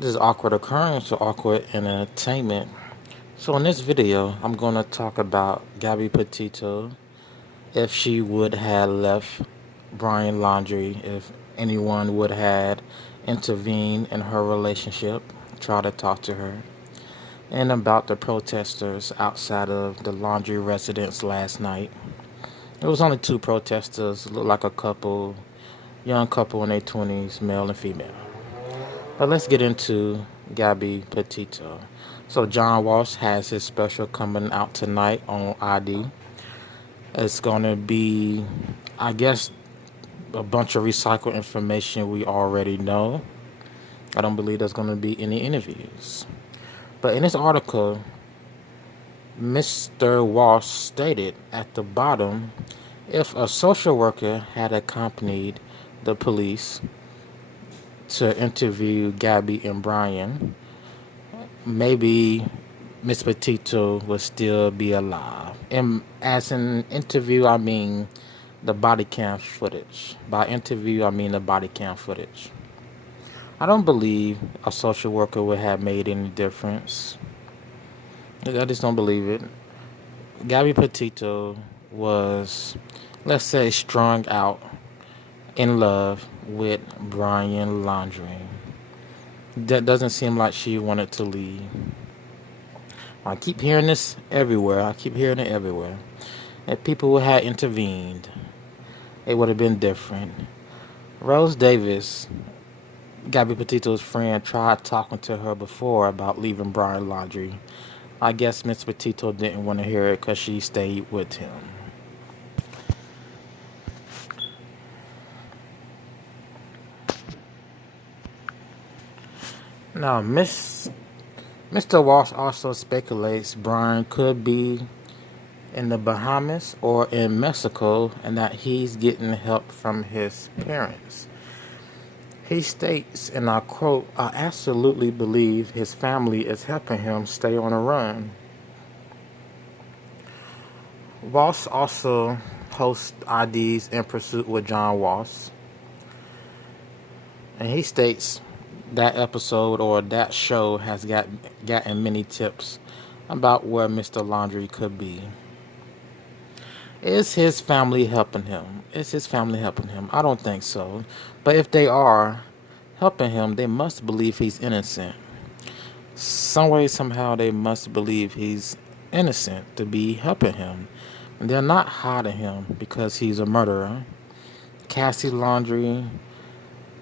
This is awkward occurrence or awkward entertainment. So in this video, I'm going to talk about Gabby Petito, if she would have left Brian Laundrie, if anyone would have intervened in her relationship, try to talk to her, and about the protesters outside of the Laundrie residence last night. It was only two protesters, looked like a couple, young couple in their 20s, male and female. But let's get into Gabby Petito. So John Walsh has his special coming out tonight on ID. It's going to be, I guess, a bunch of recycled information we already know. I don't believe there's going to be any interviews. But in this article, Mr. Walsh stated at the bottom, if a social worker had accompanied the police to interview Gabby and Brian, maybe Miss Petito would still be alive. And as an interview, I mean the body cam footage. By interview, I mean the body cam footage. I don't believe a social worker would have made any difference. I just don't believe it. Gabby Petito was, let's say, strung out in love with Brian Laundrie. That doesn't seem like she wanted to leave. I keep hearing this everywhere. I keep hearing it everywhere. If people had intervened, it would have been different. Rose Davis, Gabby Petito's friend, tried talking to her before about leaving Brian Laundrie. I guess Miss Petito didn't want to hear it because she stayed with him. Now, Mr. Walsh also speculates Brian could be in the Bahamas or in Mexico and that he's getting help from his parents. He states, and I quote, "I absolutely believe his family is helping him stay on a run." Walsh also hosts IDs in Pursuit with John Walsh. And he states that episode or that show has gotten many tips about where Mr. Laundrie could be. Is his family helping him? Is his family helping him? I don't think so. But if they are helping him, they must believe he's innocent. Some way, somehow, they must believe he's innocent to be helping him. And they're not hiding him because he's a murderer. Cassie Laundrie,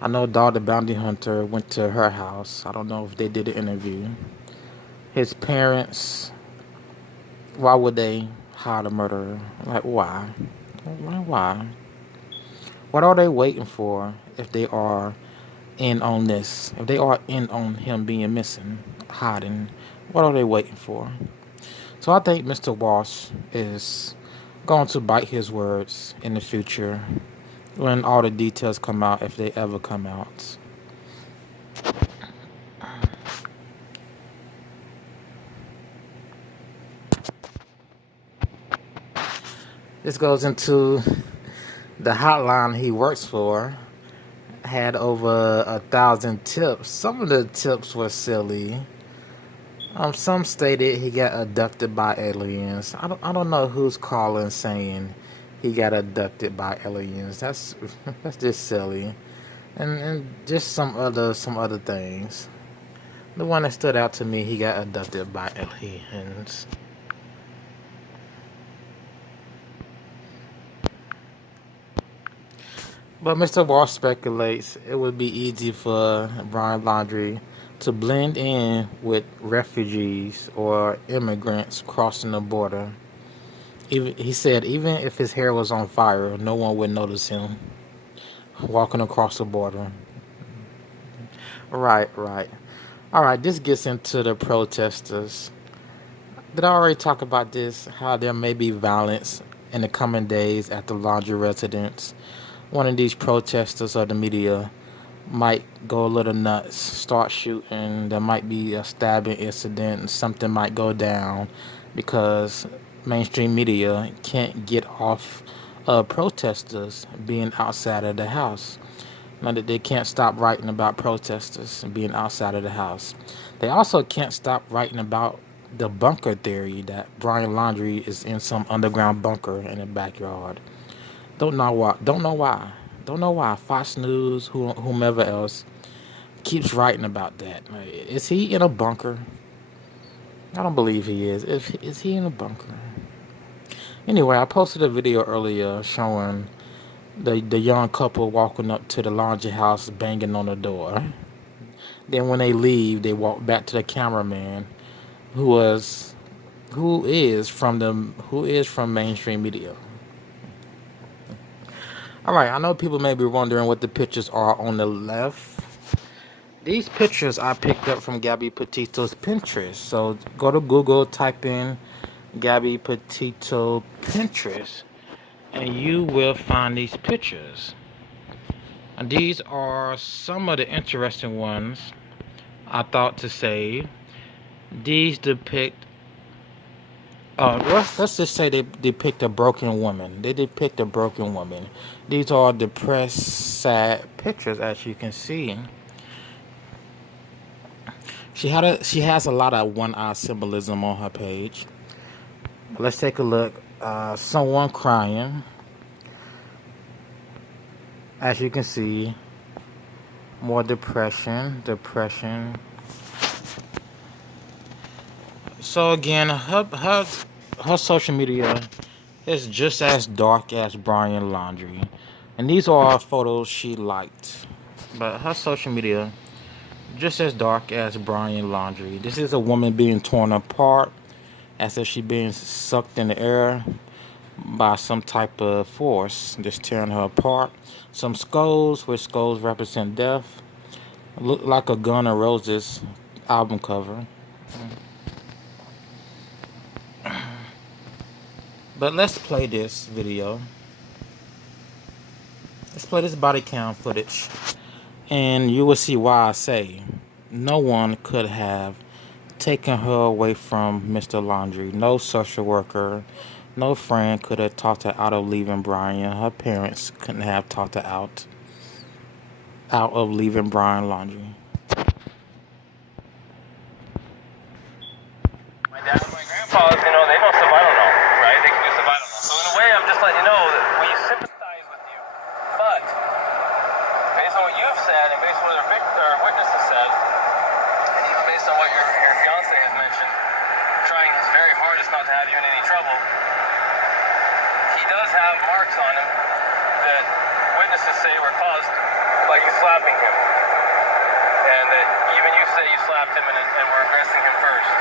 I know Dog the Bounty Hunter went to her house. I don't know if they did an interview. His parents, why would they hide a murderer? Like, why? Why? What are they waiting for if they are in on this? If they are in on him being missing, hiding, what are they waiting for? So I think Mr. Walsh is going to bite his words in the future when all the details come out, if they ever come out. This goes into the hotline he works for. Had over 1,000 tips. Some of the tips were silly. Some stated he got abducted by aliens. I don't know who's calling saying he got abducted by aliens. That's just silly. And just some other things. The one that stood out to me, he got abducted by aliens. But Mr. Walsh speculates it would be easy for Brian Laundrie to blend in with refugees or immigrants crossing the border. He said even if his hair was on fire, no one would notice him walking across the border. Right. All right, this gets into the protesters. Did I already talk about this? How there may be violence in the coming days at the Laundrie residence. One of these protesters or the media might go a little nuts, start shooting. There might be a stabbing incident and something might go down because mainstream media can't get off protesters being outside of the house. Now that they can't stop writing about protesters and being outside of the house. They also can't stop writing about the bunker theory that Brian Laundrie is in some underground bunker in the backyard. Don't know why. Don't know why. Don't know why. Fox News, whomever else, keeps writing about that. Is he in a bunker? I don't believe he is. Is he in a bunker? Anyway, I posted a video earlier showing the young couple walking up to the Laundrie house, banging on the door. Then when they leave, they walk back to the cameraman, who is from mainstream media. All right, I know people may be wondering what the pictures are on the left. These pictures I picked up from Gabby Petito's Pinterest. So go to Google, type in Gabby Petito Pinterest, and you will find these pictures. And these are some of the interesting ones I thought to say. These depict, let's just say they depict a broken woman. They depict a broken woman. These are depressed, sad pictures, as you can see. She has a lot of one-eye symbolism on her page. Let's take a look. Someone crying. As you can see, more depression. So again, her social media is just as dark as Brian Laundrie, and these are all photos she liked. But her social media just as dark as Brian Laundrie. This is a woman being torn apart, as if she's being sucked in the air by some type of force, just tearing her apart. Some skulls, which skulls represent death. Look like a Guns N' Roses album cover. But let's play this video. Let's play this body cam footage, and you will see why I say no one could have taken her away from Mr. Laundrie. No social worker, no friend could have talked her out of leaving Brian. Her parents couldn't have talked her out of leaving Brian Laundrie. My dad and my grandpa, they know stuff I don't know, right? They can do stuff I don't know. So in a way, I'm just letting you know that we sympathize with you. But based on what you've said, and based on what our witnesses said, and even based on what your fiance has mentioned, trying his very hardest not to have you in any trouble, he does have marks on him that witnesses say were caused by you slapping him. And that even you say you slapped him and were aggressing him first.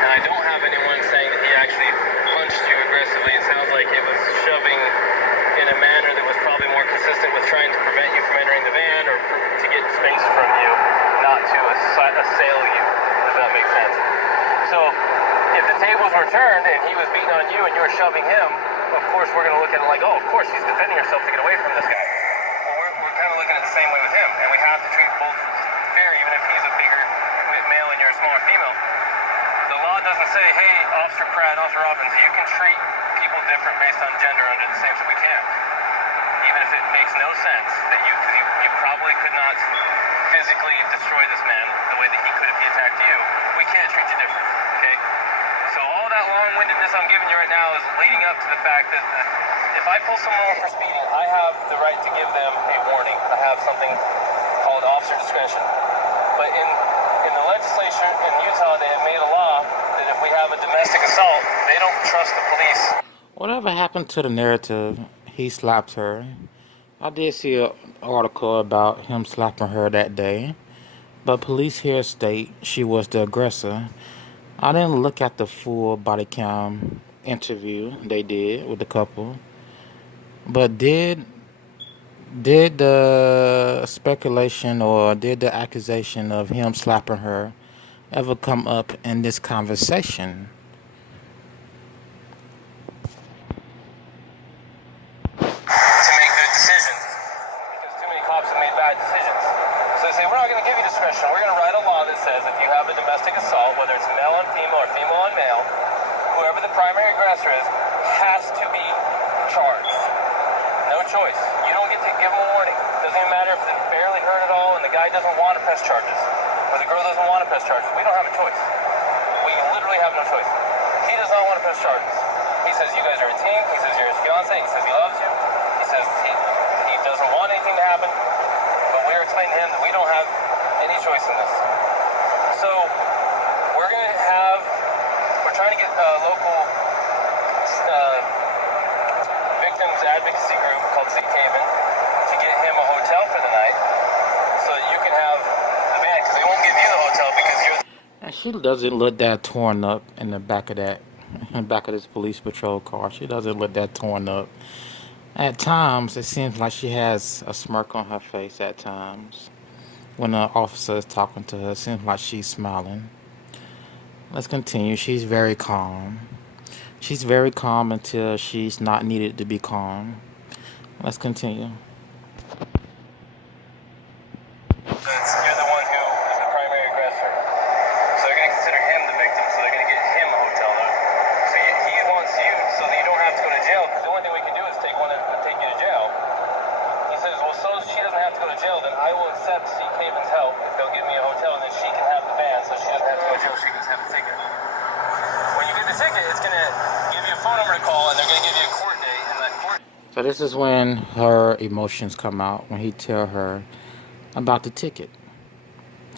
And I don't have anyone saying that he actually punched you aggressively. It sounds like it was shoving in a manner that was probably more consistent with trying to prevent you from entering the van or to get space from you, not to assail you. Does that make sense? So if the tables were turned and he was beating on you and you were shoving him, of course we're going to look at it like, oh, of course he's defending himself to get away from this guy. Well, we're kind of looking at it the same way with him, and we have to treat both fair, even if he's a bigger male and you're a smaller female. The law doesn't say, hey, Officer Pratt, Officer Robbins, you can treat people different based on gender under the same, so we can't. Even if it makes no sense that you probably could not physically destroy this man the way that he could if he attacked you. We can't treat you different, okay? So all that long-windedness I'm giving you right now is leading up to the fact that if I pull someone over for speeding, I have the right to give them a warning. I have something called officer discretion. But in the legislature in Utah, they have made a law that if we have a domestic assault, they don't trust the police. Whatever happened to the narrative, he slapped her. I did see an article about him slapping her that day, but police here state she was the aggressor. I didn't look at the full body cam interview they did with the couple, but did the speculation or did the accusation of him slapping her ever come up in this conversation? To make good decisions, because too many cops have made bad decisions. So they say, we're not going to give you discretion. We're going to write a law that says if you have a domestic assault, whether it's male on female or female on male, whoever the primary aggressor is has to be charged. No choice. You don't get to give them a warning. It Doesn't even matter if it's barely hurt at all and the guy doesn't want to press charges, or the girl doesn't want to press charges. We don't have a choice. We literally have no choice. He does not want to press charges. He says you guys are a team. He says you're his fiance. He says he loves you. He says he doesn't want anything to happen. But we're explaining to him that we don't have any choice in this. So we're trying to get a local victims advocacy group called Sea Haven to get him a hotel for the night so that you can have the van, because they won't give you the hotel because you're. And she doesn't look that torn up in the back of this police patrol car. She doesn't look that torn up. At times, it seems like she has a smirk on her face at times. When the officer is talking to her, it seems like she's smiling. Let's continue. She's very calm. She's very calm until she's not needed to be calm. Let's continue. You're the one who is the primary aggressor. So they're going to consider him the victim, so they're going to get him a hotel room. So he wants you so that you don't have to go to jail, because the only thing we can do is take you to jail. He says, well, so she doesn't have to go to jail, then I will accept Sea Haven's help if they'll give me a hotel, and then she can have the van, so she doesn't have to go to jail, she can just have the ticket. When you get the ticket, it's going to give you a phone number to call, and they're going to give you a court date, and that court. So this is when her emotions come out, when he tell her about the ticket.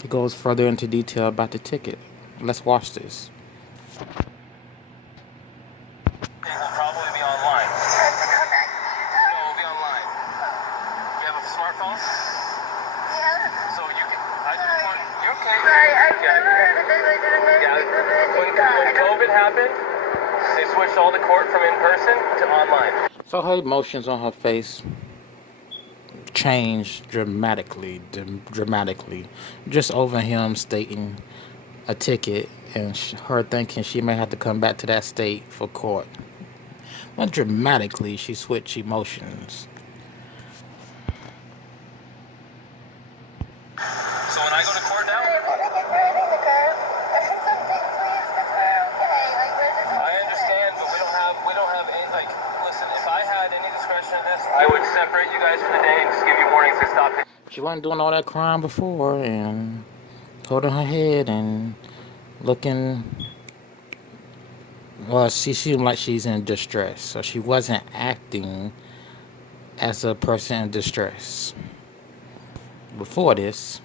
He goes further into detail about the ticket. Let's watch this. It will probably be online. No, it will be online. You have a smartphone? Yeah. So you can. You're okay. Sorry, I've never heard of this. I didn't know When COVID happened, they switched all the court from in person to online. So her emotions on her face changed dramatically, just over him stating a ticket and her thinking she may have to come back to that state for court. But dramatically, she switched emotions. So when I go to court now, I understand, but we don't have any, like, listen, if I had any discretion in this, I would separate you guys for the day and just give you warnings to stop it. She wasn't doing all that crying before and holding her head and looking. Well, she seemed like she's in distress, so she wasn't acting as a person in distress. Before this.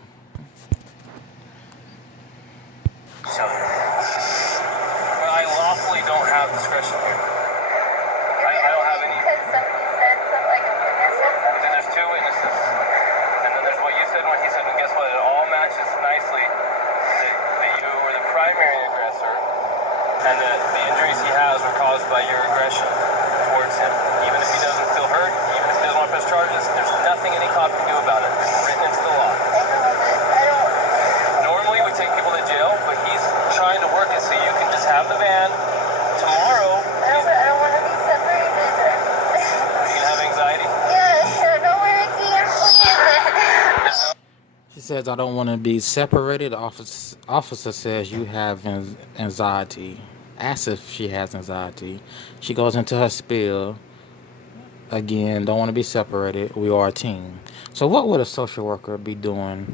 So, but I lawfully don't have discretion here. I don't have any. Because somebody said something like a witness said something. There's two witnesses. And then there's what you said and what he said. And guess what? It all matches nicely that you were the primary aggressor. And that the injuries he has were caused by your aggression towards him. Even if he doesn't feel hurt, even if he doesn't want to press charges, there's nothing any cop can do about it. It's written into the law. Normally we take people to jail, but he's trying to work it so you can just have the van tomorrow. I don't want to be separated. You can have anxiety. Yeah, don't wear a team, please. She says, I don't want to be separated. The officer says you have anxiety. Asks if she has anxiety. She goes into her spiel. Again, don't want to be separated. We are a team. So what would a social worker be doing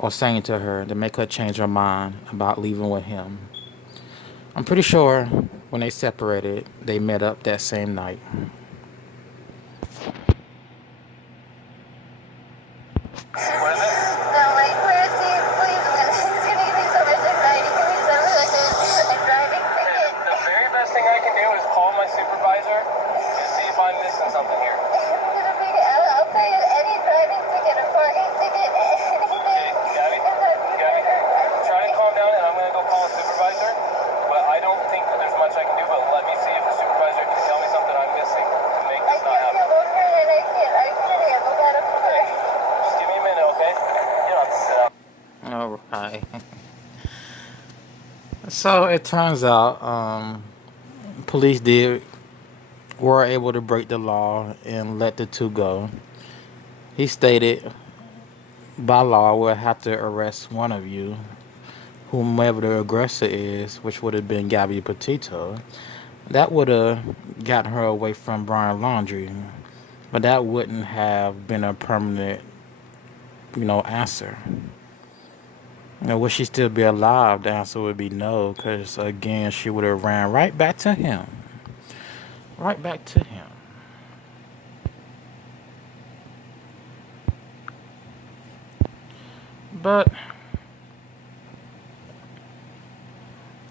or saying to her to make her change her mind about leaving with him? I'm pretty sure when they separated, they met up that same night. What is it? No, like, wear a team, please. It's going to give me so much anxiety. Give me some, like, a driving ticket. The very best thing I can do is call my supervisor and see if I'm missing something here. I'll pay any driving ticket, a parking ticket, anything. Okay, Gabby, try and calm down, and I'm going to go call a supervisor. But I don't think that there's much I can do, but let me see if the supervisor can tell me something I'm missing to make I this not can't happen. feel over it. I can't handle that. I'm sorry. Just give me a minute, okay? You don't have to sit out. All right. So it turns out police were able to break the law and let the two go. He stated, by law, we'll have to arrest one of you, whomever the aggressor is, which would have been Gabby Petito. That would have gotten her away from Brian Laundrie. But that wouldn't have been a permanent, answer. Would she still be alive? The answer would be no, because again, she would have ran right back to him. Right back to him. But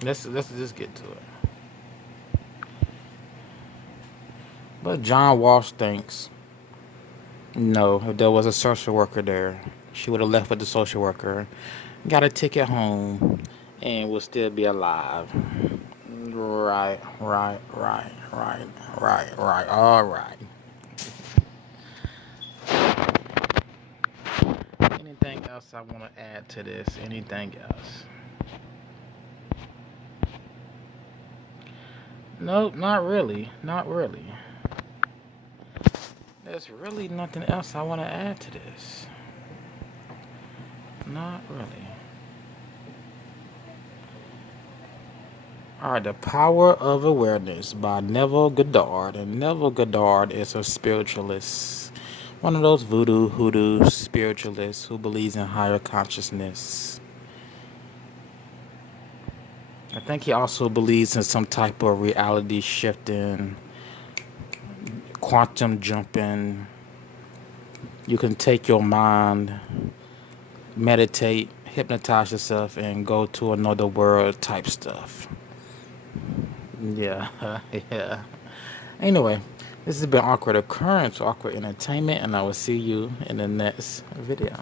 let's just get to it. But John Walsh thinks, no, if there was a social worker there, she would have left with the social worker, got a ticket home, and would still be alive. Right. All right. Anything else I want to add to this? Anything else? No, not really. Not really. There's really nothing else I want to add to this. Not really. Alright, The Power of Awareness by Neville Goddard. And Neville Goddard is a spiritualist. One of those voodoo, hoodoo spiritualists who believes in higher consciousness. I think he also believes in some type of reality shifting, quantum jumping. You can take your mind, meditate, hypnotize yourself, and go to another world type stuff. Yeah, yeah. Anyway, this has been Awkward Occurrence, Awkward Entertainment, and I will see you in the next video.